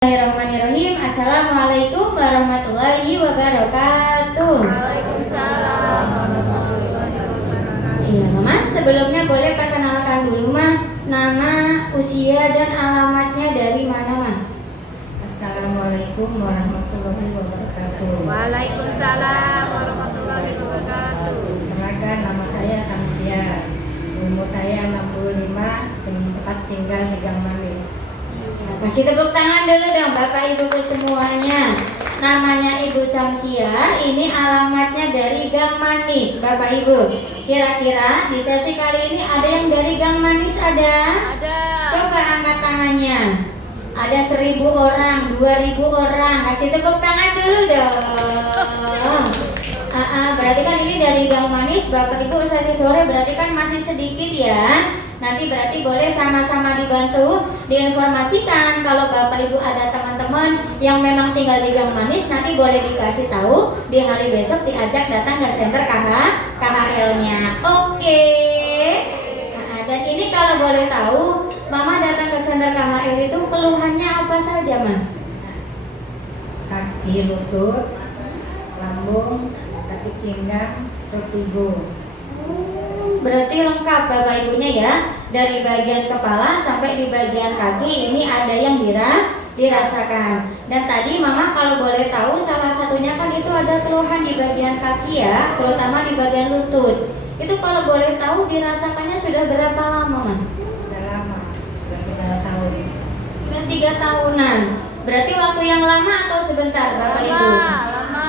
Bismillahirrahmanirrahim. Assalamualaikum warahmatullahi wabarakatuh. Waalaikumsalam warahmatullahi wabarakatuh. Iya, Mama, sebelumnya boleh perkenalkan dulu, Ma, nama, usia dan alamatnya dari mana, Ma? Assalamualaikum warahmatullahi wabarakatuh. Waalaikumsalam warahmatullahi wabarakatuh. Perkenalkan, nama saya Samsia. Umur saya 65, tempat tinggal di Gang Manis. Kasih tepuk tangan dulu dong Bapak Ibu semuanya. Namanya Ibu Samsia, ini alamatnya dari Gang Manis, Bapak Ibu. Kira-kira di sesi kali ini ada yang dari Gang Manis ada? Ada. Coba angkat tangannya. Ada 1000 orang, 2000 orang. Kasih tepuk tangan dulu dong. Berarti kan ini dari Gang Manis, Bapak Ibu sesi sore berarti kan masih sedikit ya. Nanti berarti boleh sama-sama dibantu diinformasikan kalau Bapak Ibu ada teman-teman yang memang tinggal di Gang Manis, nanti boleh dikasih tahu di hari besok diajak datang ke center KHL-nya. Oke. Dan ini kalau boleh tahu, Mama datang ke center KHL itu keluhannya apa saja, Ma? Kaki, lutut, lambung, sakit pinggang, vertigo. Berarti lengkap Bapak Ibunya ya. Dari bagian kepala sampai di bagian kaki ini ada yang dirasakan. Dan tadi Mama kalau boleh tahu salah satunya kan itu ada keluhan di bagian kaki ya, terutama di bagian lutut. Itu kalau boleh tahu dirasakannya sudah berapa lama, Ma? Sudah lama, sudah 3 tahun. Sudah 3 tahunan. Berarti waktu yang lama atau sebentar Bapak Ibu? Lama.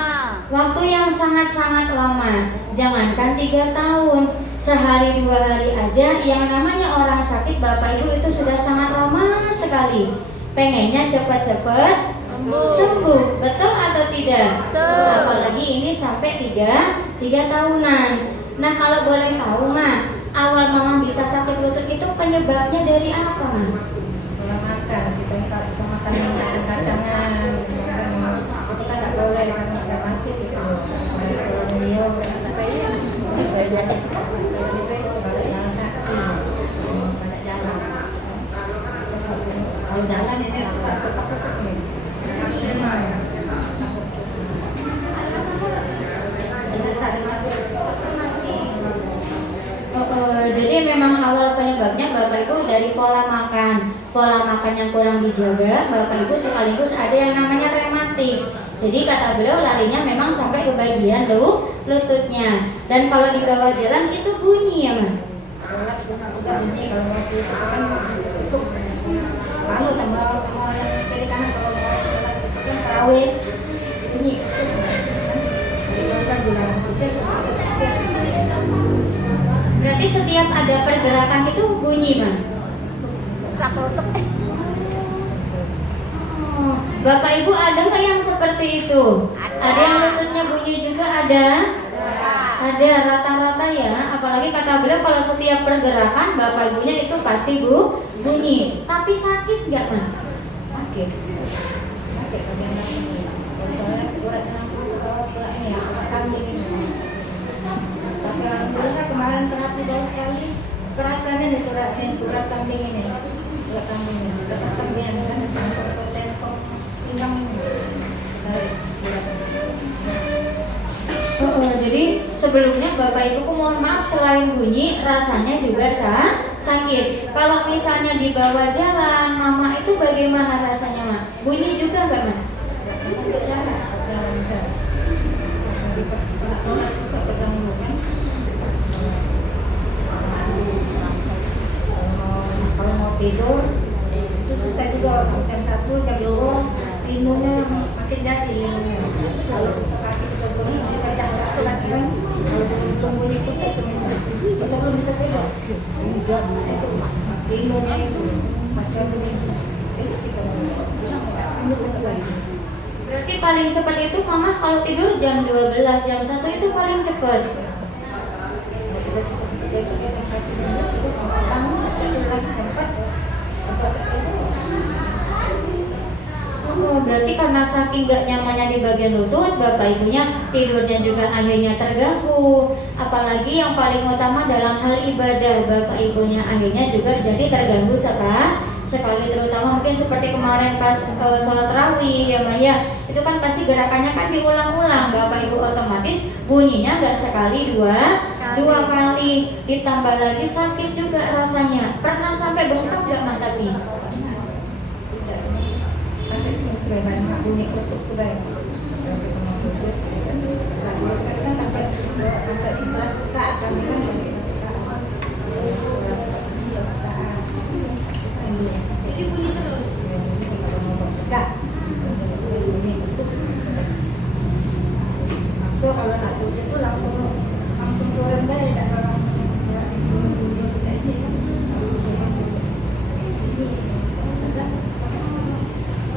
Waktu yang sangat-sangat lama. Jangankan 3 tahun, sehari 2 hari aja yang namanya orang sakit Bapak Ibu itu sudah sangat lama sekali. Pengennya cepat-cepat sembuh, betul atau tidak? Betul. Apalagi ini sampai 3 tahunan. Nah kalau boleh tahu, Ma, awal Mama bisa sakit lutut itu penyebabnya dari apa, Ma? Pola makan, kita kasih makan yang kacang-kacangan, itu kan nggak boleh kasih makan mati gitu. Kolesterol beliau balik jalan kaki, balik jalan. Kalau jalan ini suka ketak-ketak nih. Jadi memang awal penyebabnya Bapak Ibu dari pola makan yang kurang dijaga. Bapak Ibu sekaligus ada yang namanya rematik. Jadi kata beliau larinya memang sampai ke bagian lututnya. Dan kalau di bawah jalan itu bunyi ya, Ma? Bunyi kalau masih itu kan tutup. Lalu sama kiri kanan kalau mau sholat itu kan tarawih bunyi. Jadi kan bilang berarti setiap ada pergerakan itu bunyi, Ma? Bapak Ibu ada nggak yang seperti itu? Ada yang lututnya bunyi juga ada? Ada rata-rata ya. Apalagi kata beliau kalau setiap pergerakan Bapak Ibunya itu pasti bunyi. Tapi sakit nggak, Ma? Sakit. Sakit kalau yang soalnya urat langsung ke bawah ini ya, agak kambing ini. Tapi alhamdulillah kemarin terapi jauh sekali. Kerasannya di urat kambing ini. Urat kambing ini. Tetap kambing kan langsung ke tempong pinggang ini. Jadi sebelumnya Bapak Ibu mohon maaf selain bunyi rasanya juga sakit. Kalau misalnya di bawah jalan Mama itu bagaimana rasanya, Ma? Bunyi juga nggak, Ma? Kalau mau tidur itu susah juga. Jam 1, jam 2 lindungnya makin jati lindungnya. Kalau kaki kita bunyi kita jangan ke atas kan. Kalau bunyi putus kita belum bisa tidur. Enggak, itu lindungnya itu masih bunyi itu kita lagi. Berarti paling cepat itu Mama kalau tidur jam 12, jam 1 itu paling cepat. Kita cepet-cepet aja jam 1 terus bangun tidur lagi jam 4. Berarti karena saking gak nyamannya di bagian lutut, Bapak Ibunya tidurnya juga akhirnya terganggu. Apalagi yang paling utama dalam hal ibadah, Bapak Ibunya akhirnya juga jadi terganggu sekali, terutama mungkin seperti kemarin pas sholat tarawih ya Maya, itu kan pasti gerakannya kan diulang-ulang, Bapak Ibu otomatis bunyinya nggak sekali dua kali, ditambah lagi sakit juga rasanya. Pernah sampai bengkak nggak mah tapi? Bunyi ketuk tuh guys. Kan sampai ikhlas kak, kami kan masih jadi bunyi terus. Kak, langsung kalau nak sujud tuh langsung turun deh, tak langsung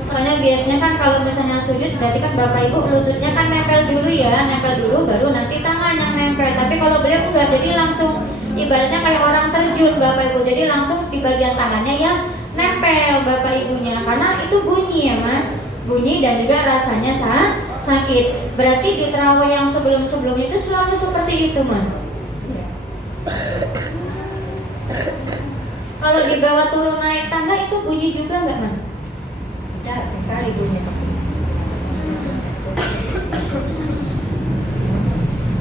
soalnya biasanya kan kalau misalnya sujud berarti kan Bapak Ibu lututnya kan nempel dulu ya, nempel dulu baru nanti tangan yang nempel. Tapi kalau beliau enggak, jadi langsung ibaratnya kayak orang terjun Bapak Ibu, jadi langsung di bagian tangannya yang nempel Bapak Ibunya, karena itu bunyi ya Ma, bunyi dan juga rasanya sakit. Berarti di terawih yang sebelum-sebelumnya itu selalu seperti itu Ma. Kalau dibawa turun naik tangga itu bunyi juga nggak Ma? Tidak, sekali bunyi.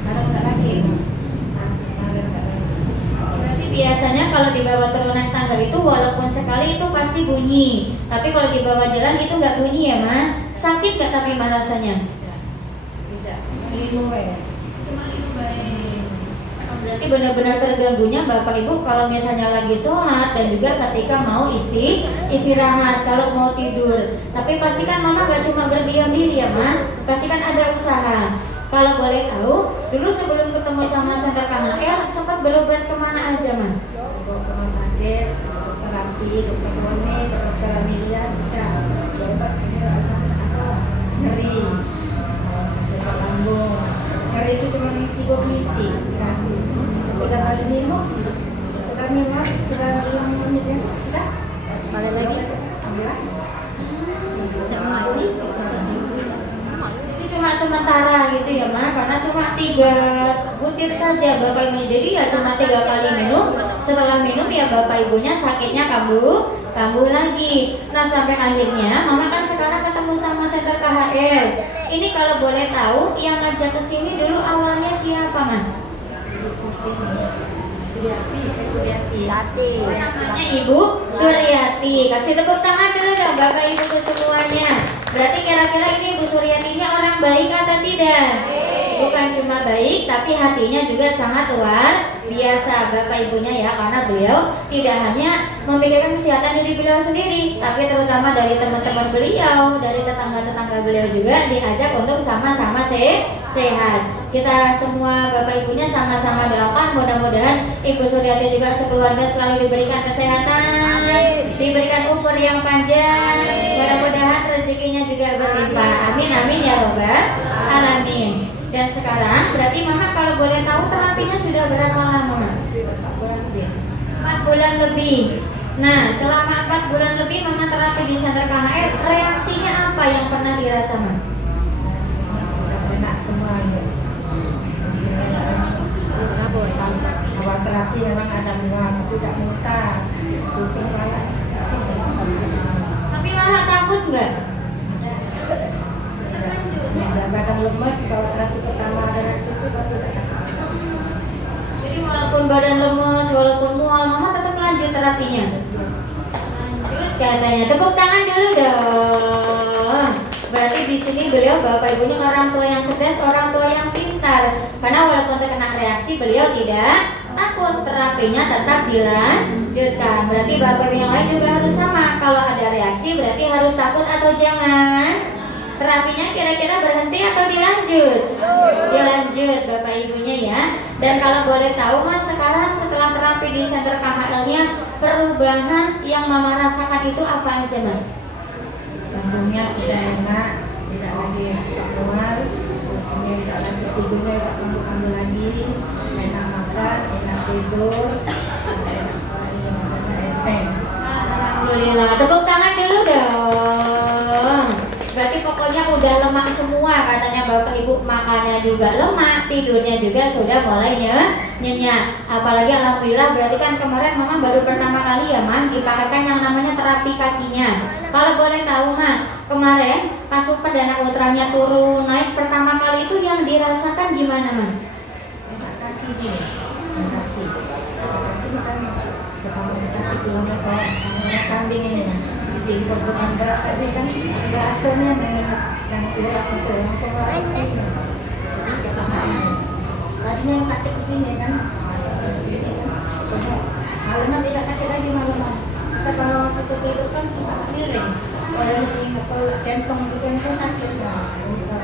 Ada nggak lagi? Berarti biasanya kalau dibawa turun naik tangga itu walaupun sekali itu pasti bunyi. Tapi kalau dibawa jalan itu nggak bunyi ya Ma? Sakit nggak tapi Ma rasanya? Tidak, linu ya. Cuma linu baik. Berarti benar-benar terganggunya Bapak Ibu kalau misalnya lagi sholat dan juga ketika mau istirahat, kalau mau tidur. Tapi pastikan Mama gak cuma berdiam diri ya Ma, pastikan ada usaha. Kalau boleh tahu, dulu sebelum ketemu sama Center KHL sempat berobat kemana aja Ma? Ke rumah sakit, dokter Rapi, dokter Bone, dokter Amelia, sudah. Berobat nyeri, sakit lambung. Nyeri itu cuma 3 biji dikasih 3 kali minum. Sekali minum, sudah ulang minumnya sudah. Balik lagi, ambil lagi. Itu cuma sementara gitu ya Ma, karena cuma 3 butir saja Bapak Ibunya. Jadi ya cuma 3 kali minum. Setelah minum ya Bapak Ibunya sakitnya kambuh lagi. Nah sampai akhirnya Mama kan sekarang ketemu sama Center KHL. Ini kalau boleh tahu yang ngajak ke sini dulu awalnya siapa Ma? Suryati. Namanya Ibu Suryati. Kasih tepuk tangan dulu dong Bapak Ibu ke semuanya. Berarti kira-kira ini Ibu Suryatinya orang baik atau tidak? Bukan cuma baik, tapi hatinya juga sangat luar biasa Bapak Ibunya ya, karena beliau tidak hanya memikirkan kesehatan diri beliau sendiri, tapi terutama dari teman-teman beliau, dari tetangga-tetangga beliau juga diajak untuk sama-sama sehat. Kita semua Bapak Ibunya sama-sama doakan mudah-mudahan Ibu Suryati juga sekeluarga selalu diberikan kesehatan, diberikan umur yang panjang, mudah-mudahan rezekinya juga berlimpah. Amin amin ya robbal alamin. Dan sekarang berarti Mama kalau boleh tahu terapinya sudah berapa lama? 4 bulan lebih. Nah selama 4 bulan lebih Mama terapi di Center KHL, reaksinya apa yang pernah dirasa Mama? Sudah enak semuanya. Awal terapi memang ada mual, tapi tidak muntah, pusing kepala, tapi Mama takut nggak? Badan lemes, kalau terapi pertama ada reaksi itu tapi tidak. Jadi walaupun badan lemes, walaupun mual, Mama tetap lanjut terapinya. Lanjut katanya. Tepuk tangan dulu dong. Berarti di sini beliau Bapak Ibunya orang tua yang cerdas, orang tua yang pintar. Karena walaupun terkena reaksi, beliau tidak takut, terapinya tetap dilanjutkan. Berarti Bapak Ibu yang lain juga harus sama. Kalau ada reaksi berarti harus takut atau jangan? Terapinya kira-kira berhenti atau dilanjut? Dilanjut Bapak Ibunya ya. Dan kalau boleh tahu Mas, sekarang setelah terapi di Center KHL-nya, perubahan yang Mama rasakan itu apa aja Mas? Lambungnya sudah enak, tidak lagi mual, pusingnya tidak lanjut, tidurnya tidak kambuh-kambuh lagi, enak makan, enak tidur, enak enteng. Alhamdulillah, tepuk tangan dulu dong. Berarti pokoknya udah lemak semua katanya Bapak Ibu, makannya juga lemak, tidurnya juga sudah mulai nyenyak. Apalagi alhamdulillah berarti kan kemarin Mama baru pertama kali ya Mah dipakaikan yang namanya terapi kakinya. Kalau boleh tahu Mah, kemarin pas perdana putranya turun naik pertama kali itu yang dirasakan gimana Mah? Kaki dia, kaki kan pertama tulang kayak kambing ini di perkebunan tadi kan rasanya yang urat itu langsung lari sini, jadi ketahanan. Tadinya yang sakit di sini kan, sini kan, malamnya tidak sakit lagi malam. Kita kalau kita tidur kan susah miring, kalau ini atau centong gitu kan sakit lah. Kita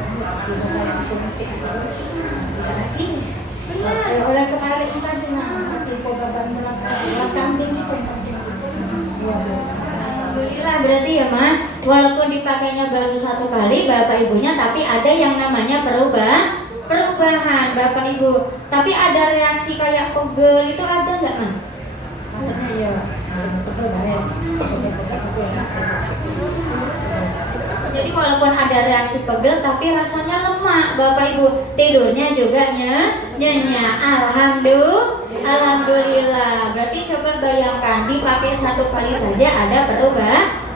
tidak disuntik atau tidak lagi. Oleh ketarik tadi nanti pogaban berapa kambing itu yang penting itu. Alhamdulillah berarti ya Ma, walaupun dipakainya baru satu kali Bapak Ibunya, tapi ada yang namanya perubahan Bapak Ibu. Tapi ada reaksi kayak pegel itu ada nggak Ma? Makanya ya, betul banget. Jadi walaupun ada reaksi pegel tapi rasanya lemak Bapak Ibu, tidurnya juga nyenyak. Alhamdulillah. Berarti coba bayangkan dipakai satu kali saja ada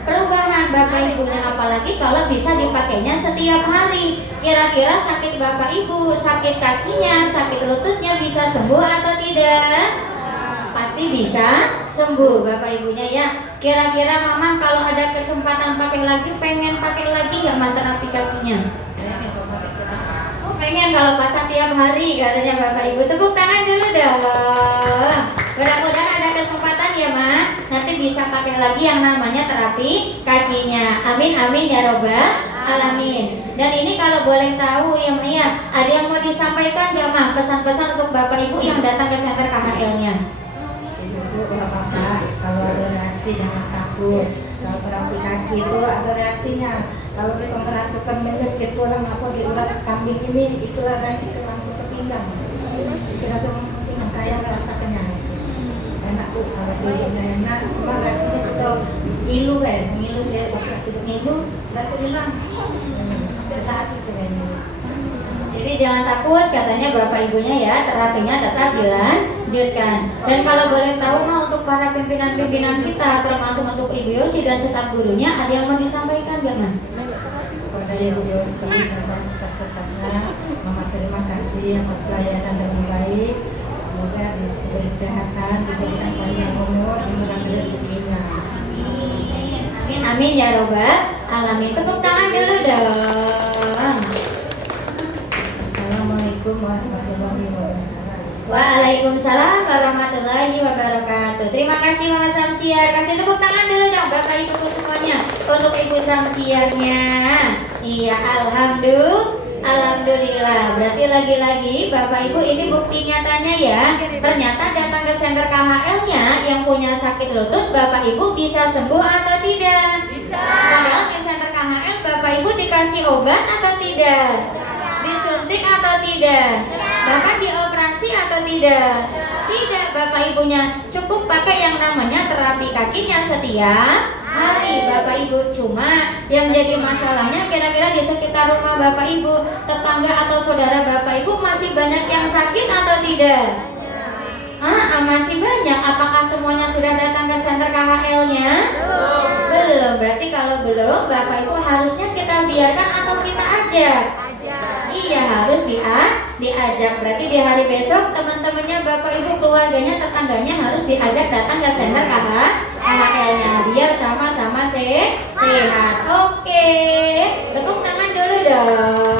perubahan Bapak Ibunya, apalagi kalau bisa dipakainya setiap hari. Kira-kira sakit Bapak Ibu, sakit kakinya, sakit lututnya bisa sembuh atau tidak? Pasti bisa sembuh Bapak Ibunya ya. Kira-kira Mama kalau ada kesempatan pakai lagi, pengen pakai lagi nggak Ma terapi kakinya? Oh pengen, kalau pacar tiap hari katanya Bapak Ibu. Tepuk tangan dulu dong. Mudah-mudahan ada kesempatan ya Ma, nanti bisa pakai lagi yang namanya terapi kakinya. Amin amin ya robbal alamin. Dan ini kalau boleh tahu ya Ma ya, ada yang mau disampaikan nggak Ma, pesan-pesan untuk Bapak Ibu yang datang ke center KHL-nya? Ibu bapak, kalau ada reaksi jangan takut. Kalau terapi kaki itu ada reaksinya. Kalau kita merasakan menyut ke tulang apa di urat kambing ini, itulah reaksi langsung ke pinggang. Itu langsung pinggang, saya merasakannya. Enak Bu, kalau tidurnya enak. Cuma reaksinya betul ngilu ngilu dia bapak itu ngilu, sudah hilang. Sesaat itu kayaknya. Jadi jangan takut katanya Bapak Ibunya ya, terapinya tetap dilanjutkan. Dan kalau boleh tahu Ma, untuk para pimpinan-pimpinan kita termasuk untuk Ibu Yosi dan staf gurunya, ada yang mau disampaikan nggak Ma? Kepada Ibu Yosi dan staf-stafnya, Mama terima kasih atas pelayanan dengan baik. Semoga diberi kesehatan, diberikan panjang umur, diberikan rezekinya. Amin amin ya robbal alamin. Tepuk tangan dulu dong. Assalamualaikum warahmatullahi wabarakatuh. Waalaikumsalam warahmatullahi wabarakatuh. Terima kasih Mama Samsiar. Kasih tepuk tangan dulu dong Bapak Ibu semuanya untuk Ibu Samsiarnya. Iya, alhamdulillah. Berarti lagi-lagi Bapak Ibu ini bukti nyatanya ya. Ternyata datang ke center KHL-nya yang punya sakit lutut Bapak Ibu bisa sembuh atau tidak? Bisa. Padahal di center KHL Bapak Ibu dikasih obat atau tidak? Disuntik atau tidak? Bahkan dioperasi atau tidak? Tidak Bapak Ibunya, cukup pakai yang namanya terapi kakinya setiap hari Bapak Ibu. Cuma yang jadi masalahnya kira-kira di sekitar rumah Bapak Ibu, tetangga atau saudara Bapak Ibu masih banyak yang sakit atau tidak? Masih banyak. Apakah semuanya sudah datang ke center KHL-nya? Belum. Berarti kalau belum Bapak Ibu harusnya kita biarkan atau kita ajak? Iya, harus diajak. Berarti di hari besok teman-temannya Bapak Ibu, keluarganya, tetangganya harus diajak datang ke center KHL-nya biar sama-sama sehat. Oke, tepuk tangan dulu dong.